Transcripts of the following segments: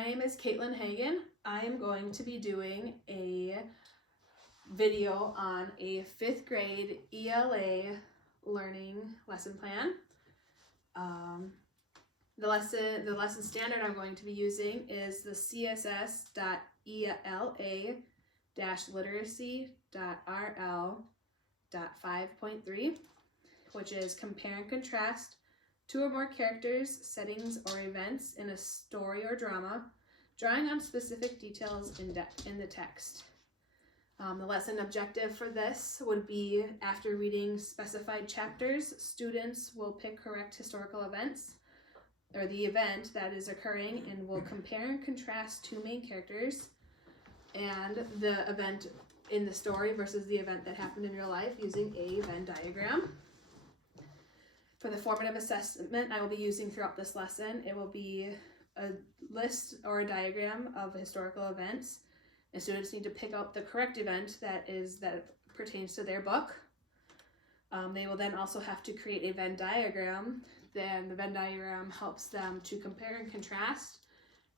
My name is Caitlin Hagen. I am going to be doing a video on a 5th grade ELA learning lesson plan. The lesson standard I'm going to be using is the CSS.ELA-literacy.RL.5.3, which is compare and contrast 2 or more characters, settings, or events in a story or drama, drawing on specific details in the text. The lesson objective for this would be, after reading specified chapters, students will pick correct historical events, or the event that is occurring, and will compare and contrast 2 main characters and the event in the story versus the event that happened in real life using a Venn diagram. For the formative assessment I will be using throughout this lesson, it will be a list or a diagram of historical events, and students need to pick out the correct event that pertains to their book. They will then also have to create a Venn diagram. Then the Venn diagram helps them to compare and contrast,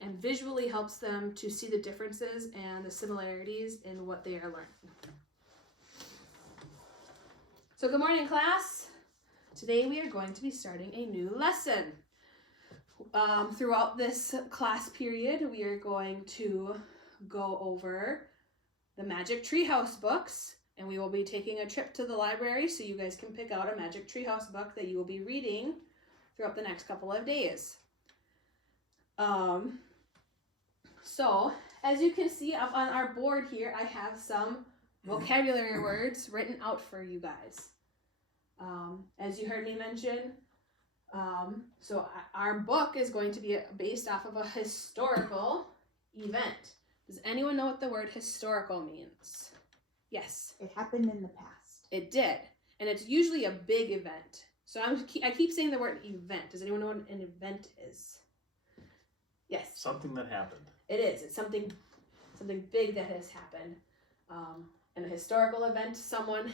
and visually helps them to see the differences and the similarities in what they are learning. So good morning, class. Today we are going to be starting a new lesson. Throughout this class period, we are going to go over the Magic Treehouse books, and we will be taking a trip to the library so you guys can pick out a Magic Treehouse book that you will be reading throughout the next couple of days. So as you can see up on our board here, I have some vocabulary words written out for you guys. As you heard me mention, so our book is going to be based off of a historical event. Does anyone know what the word historical means? Yes. It happened in the past. It did. And it's usually a big event. So I keep saying the word event. Does anyone know what an event is? Yes. Something that happened. It is. It's something big that has happened. In a historical event, someone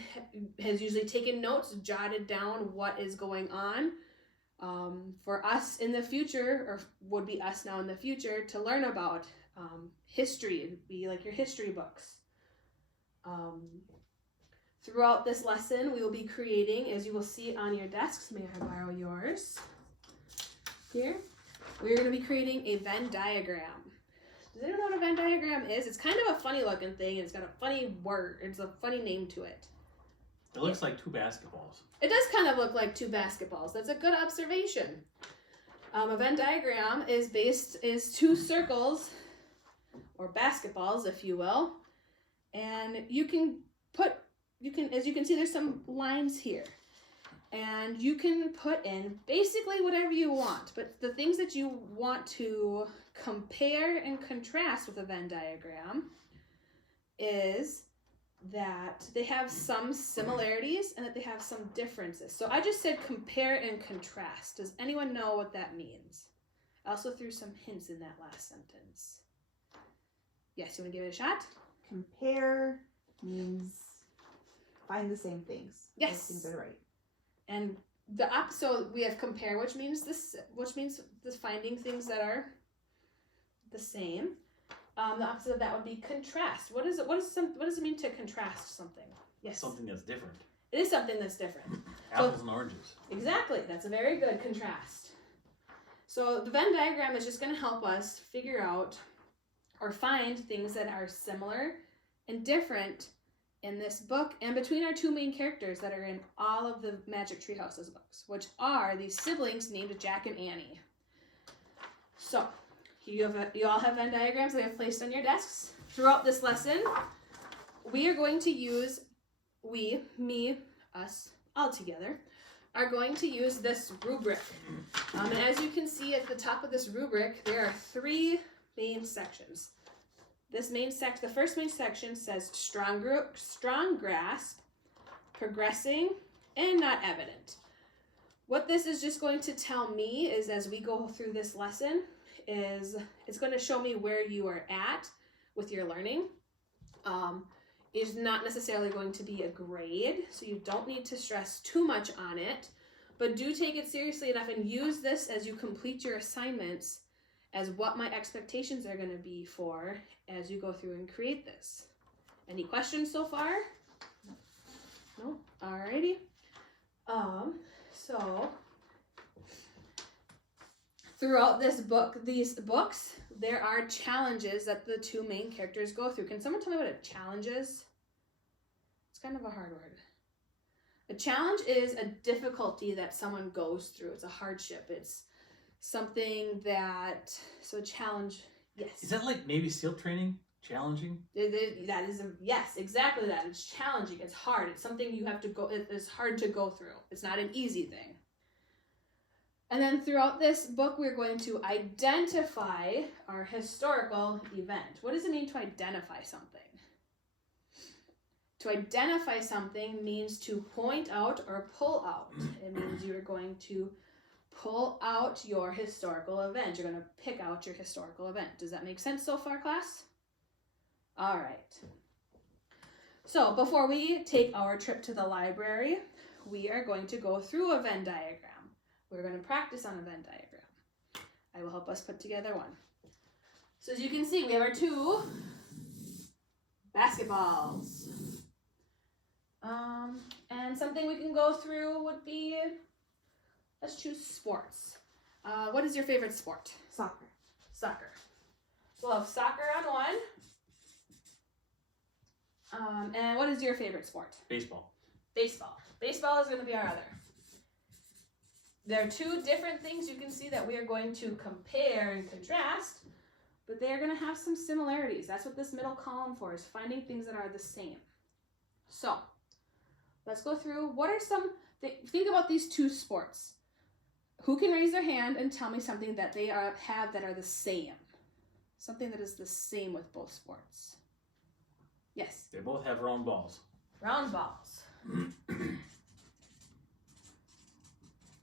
has usually taken notes, jotted down what is going on. For us in the future, or would be us now in the future, to learn about history. It'd be like your history books. Throughout this lesson, we will be creating, as you will see on your desks, may I borrow yours? Here. We're going to be creating a Venn diagram. Does anyone know what a Venn diagram is? It's kind of a funny looking thing, and it's got a funny word. It's a funny name to it. It looks like 2 basketballs. It does kind of look like 2 basketballs. That's a good observation. A Venn diagram is 2 circles, or basketballs, if you will. And as you can see, there's some lines here. And you can put in basically whatever you want, but the things that you want to compare and contrast with a Venn diagram is that they have some similarities and that they have some differences. So I just said compare and contrast. Does anyone know what that means? I also threw some hints in that last sentence. Yes, you want to give it a shot? Compare means find the same things. Yes. Those things are right. And so we have compare, which means this finding things that are the same. The opposite of that would be contrast. What does it mean to contrast something? Yes. Something that's different. It is something that's different. Apples and oranges. Exactly. That's a very good contrast. So the Venn diagram is just going to help us figure out or find things that are similar and different in this book and between our 2 main characters that are in all of the Magic Treehouse's books, which are these siblings named Jack and Annie. So you all have Venn diagrams that I have placed on your desks. Throughout this lesson, we are going to use, us, all together, are going to use this rubric. And as you can see at the top of this rubric, there are 3 main sections. The first main section says strong grasp, progressing, and not evident. What this is just going to tell me is, as we go through this lesson, is it's going to show me where you are at with your learning. It's not necessarily going to be a grade, so you don't need to stress too much on it, but do take it seriously enough and use this as you complete your assignments as what my expectations are going to be for as you go through and create this. Any questions so far? No? Alrighty. So throughout these books, there are challenges that the two main characters go through. Can someone tell me what a challenge is? It's kind of a hard word. A challenge is a difficulty that someone goes through. It's a hardship. It's something that, so a challenge, yes. Is that like Navy SEAL training? Challenging? That is, yes, exactly that. It's challenging. It's hard. It's something you have to go, it's hard to go through. It's not an easy thing. And then throughout this book, we're going to identify our historical event. What does it mean to identify something? To identify something means to point out or pull out. It means you're going to pull out your historical event. You're going to pick out your historical event. Does that make sense so far, class? All right. So before we take our trip to the library, we are going to go through a Venn diagram. We're going to practice on a Venn diagram. I will help us put together one. So as you can see, we have our two basketballs. And something we can go through would be, let's choose sports. What is your favorite sport? Soccer. Soccer. So we'll have soccer on one. And what is your favorite sport? Baseball. Baseball. Baseball is going to be our other. There are two different things you can see that we are going to compare and contrast, but they are going to have some similarities. That's what this middle column for, is finding things that are the same. So let's go through. What are some, think about these two sports. Who can raise their hand and tell me something that they have that are the same? Something that is the same with both sports. Yes? They both have round balls. Round balls.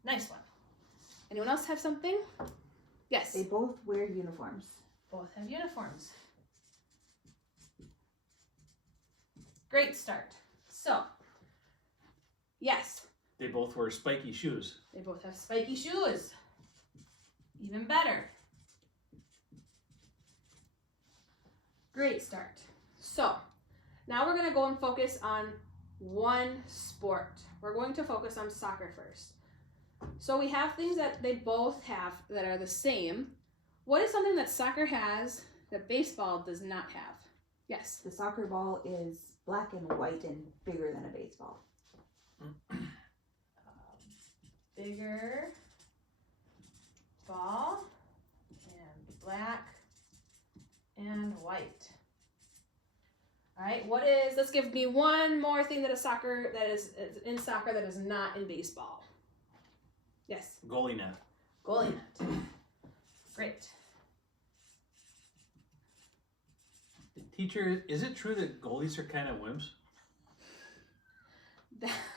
Nice one. Anyone else have something? Yes? They both wear uniforms. Both have uniforms. Great start. So, yes. They both wear spiky shoes. They both have spiky shoes. Even better. Great start. So, now we're going to go and focus on one sport. We're going to focus on soccer first. So we have things that they both have that are the same. What is something that soccer has that baseball does not have? Yes. The soccer ball is black and white and bigger than a baseball. Bigger ball and black and white. All right, let's give me one more thing that is in soccer that is not in baseball. Yes. Goalie net. Goalie net. Great. Teacher, is it true that goalies are kind of wimps?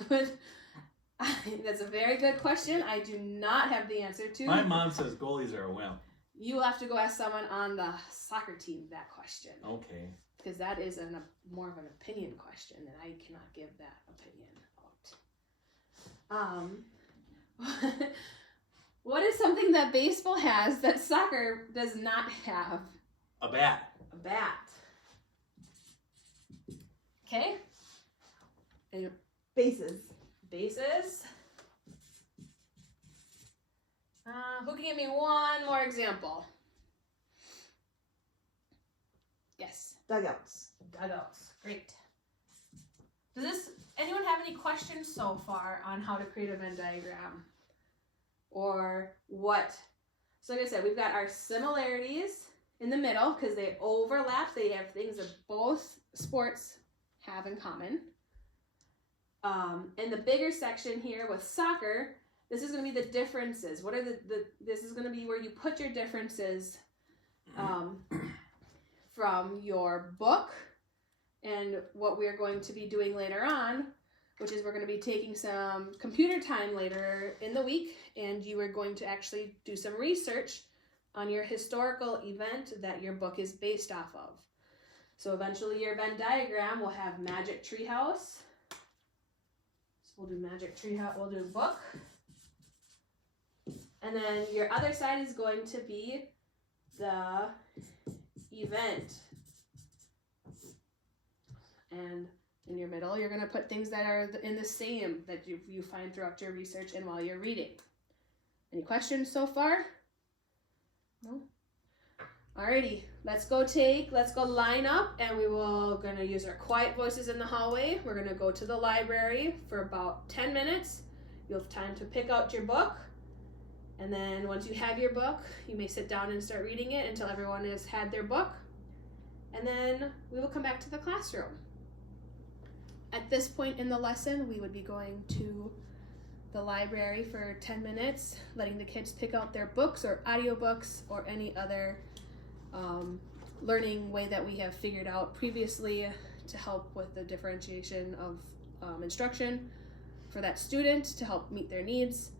That's a very good question. I do not have the answer to. My mom says goalies are a wimp. You will have to go ask someone on the soccer team that question. Okay. Because that is more of an opinion question, and I cannot give that opinion out. What is something that baseball has that soccer does not have? A bat. A bat. Okay. And Bases. bases. Who can give me one more example? Yes. Dugouts. Dugouts. Great. Does anyone have any questions so far on how to create a Venn diagram? Or what? So like I said, we've got our similarities in the middle because they overlap. They have things that both sports have in common. In the bigger section here with soccer, this is going to be the differences. What are this is going to be where you put your differences from your book and what we're going to be doing later on, which is we're going to be taking some computer time later in the week, and you are going to actually do some research on your historical event that your book is based off of. So eventually your Venn diagram will have Magic Treehouse. So we'll do Magic Treehouse, we'll do book. And then your other side is going to be the event. And in your middle, you're going to put things that are in the same that you find throughout your research and while you're reading. Any questions so far? No? Alrighty, let's go line up, and gonna use our quiet voices in the hallway. We're gonna go to the library for about 10 minutes. You'll have time to pick out your book. And then once you have your book, you may sit down and start reading it until everyone has had their book. And then we will come back to the classroom. At this point in the lesson, we would be going to the library for 10 minutes, letting the kids pick out their books or audiobooks or any other learning way that we have figured out previously to help with the differentiation of instruction for that student to help meet their needs.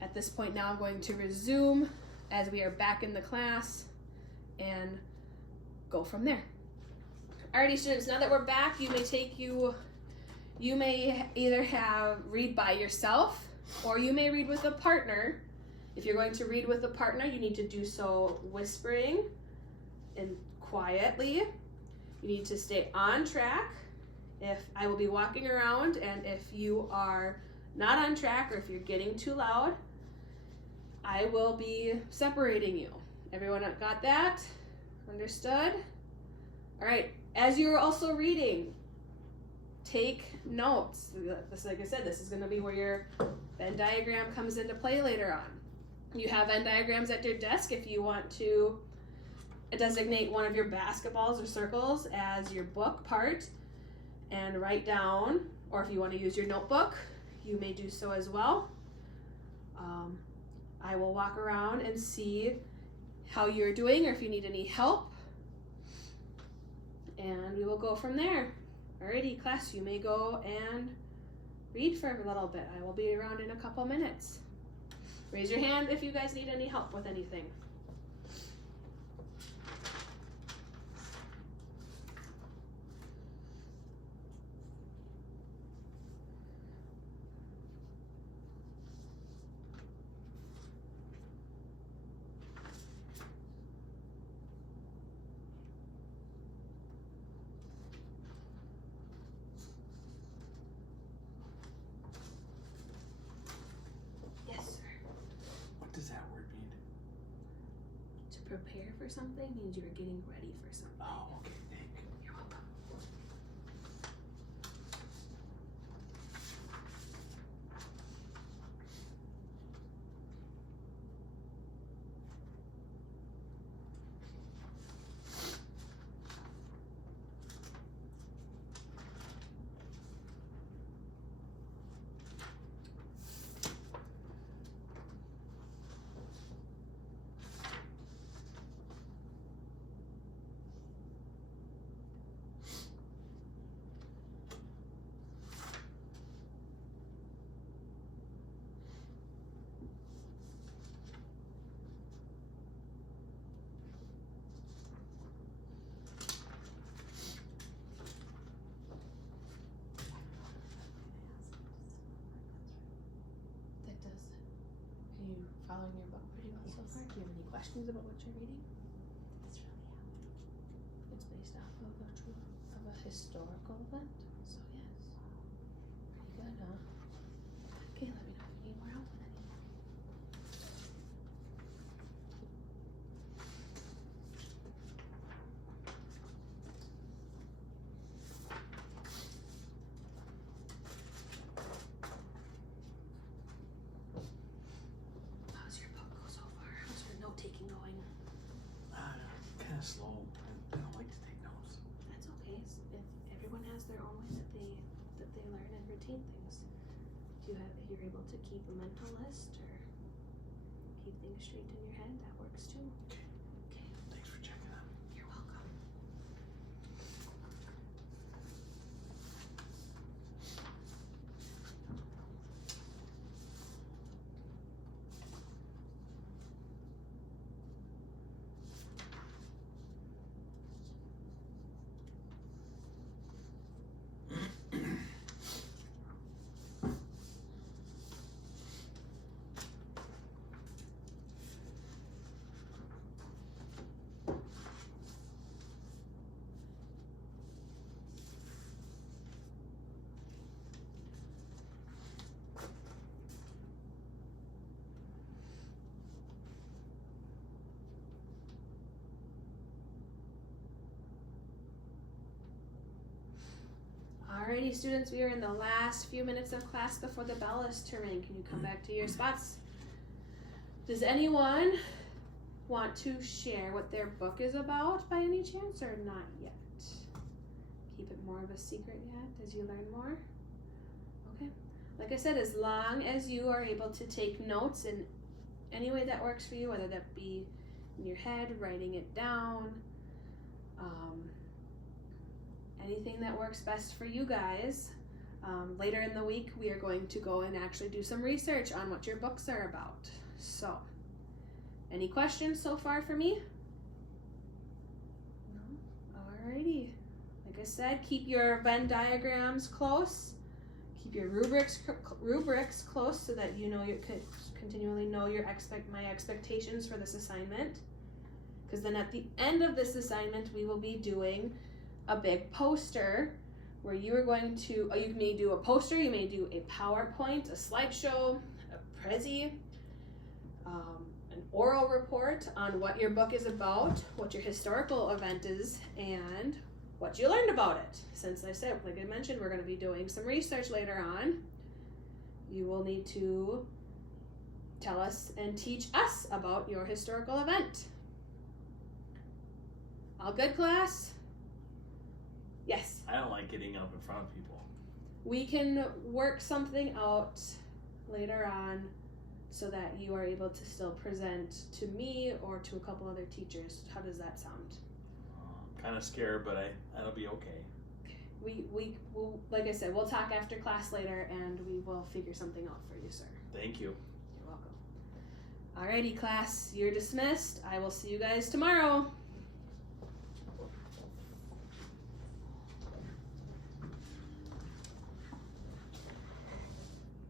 At this point now, I'm going to resume as we are back in the class and go from there. Alrighty, students, now that we're back, you may either read by yourself or you may read with a partner. If you're going to read with a partner, you need to do so whispering and quietly. You need to stay on track. If I will be walking around, and if you are not on track or if you're getting too loud, I will be separating you. Everyone got that? Understood? All right, as you're also reading, take notes. This, like I said, this is going to be where your Venn diagram comes into play later on. You have Venn diagrams at your desk if you want to designate one of your basketballs or circles as your book part and write down, or if you want to use your notebook, you may do so as well. I will walk around and see how you're doing or if you need any help, and we will go from there. Alrighty, class, you may go and read for a little bit. I will be around in a couple minutes. Raise your hand if you guys need any help with anything. Prepare for something means you're getting ready for something. Oh, okay, thank you. You're welcome. Are you following your book pretty well so far? Do you have any questions about what you're reading? It's based off of a historical event, so yes. Pretty good, huh? Okay, let me know if you need more help with anything. How's your book go so far? How's your note-taking going? Kind of slow. I don't like to take notes. That's okay. If everyone has their own way that they learn and retain things. If you're able to keep a mental list or keep things straight in your head, that works too. Okay. Okay. Thanks for checking out. You're welcome. Alrighty, students, we are in the last few minutes of class before the bell is to ring. Can you come back to your spots? Does anyone want to share what their book is about by any chance, or not yet? Keep it more of a secret yet as you learn more? Okay. Like I said, as long as you are able to take notes in any way that works for you, whether that be in your head, writing it down, anything that works best for you guys. Later in the week, we are going to go and actually do some research on what your books are about. So, any questions so far for me? No? Alrighty. Like I said, keep your Venn diagrams close. Keep your rubrics close so that you know you could continually know my expectations for this assignment. Because then at the end of this assignment, we will be doing a big poster where you are going to, you may do a poster, you may do a PowerPoint, a slideshow, a Prezi, an oral report on what your book is about, what your historical event is, and what you learned about it. Since I said, like I mentioned, we're going to be doing some research later on, you will need to tell us and teach us about your historical event. All good, class? Yes. I don't like getting up in front of people. We can work something out later on so that you are able to still present to me or to a couple other teachers. How does that sound? Kind of scared, but that'll be okay. We'll, like I said, we'll talk after class later and we will figure something out for you, sir. Thank you. You're welcome. Alrighty, class, you're dismissed. I will see you guys tomorrow.